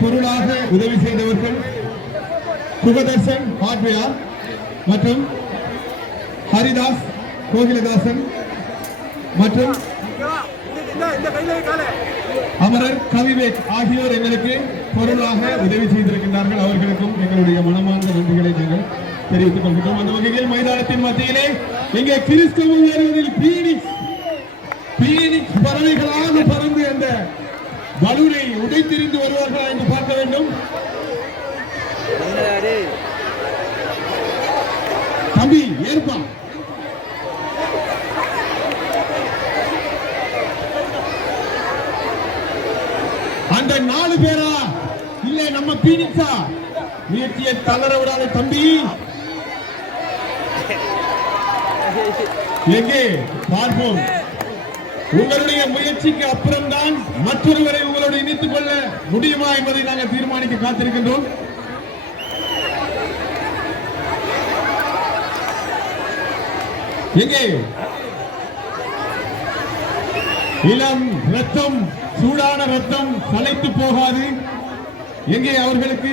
பொருளாக உதவி செய்தவர்கள் சுகதர்சன் ஹார்ட்வேர் மற்றும் ஹரிதாஸ் கோகிலதாசன் மற்றும் அமரர் கவிவேக் ஆகியோர் எங்களுக்கு பொருளாக உதவி செய்திருக்கின்றார்கள். அவர்களுக்கும் எங்களுடைய மனமார்ந்த நன்றிகளை நாங்கள் தெரிவித்துக் கொள்கிறோம். அந்த வகையில் மைதானத்தின் மத்தியிலே இங்கே கிறிஸ்தவ வீரர்களில் பீனிக்ஸ் பறவைகளாக பறந்து அந்த பலூனை உடைத்திருந்து வருவார்களா என்று பார்க்க வேண்டும். தம்பி ஏற்பா அந்த 4 பேரா இல்ல நம்ம பீனிக்ஸா முயற்சியை தளர விடாத தம்பி. எங்கே பார்ப்போம். உங்களுடைய முயற்சிக்கு அப்புறம்தான் மற்றொருவரை உங்களோடு இணைத்துக் கொள்ள முடியுமா என்பதை நாங்கள் தீர்மானிக்க காத்திருக்கின்றோம். எங்கே இளம் ரத்தம், சூடான ரத்தம் சளைத்து போகாது. எங்கே அவர்களுக்கு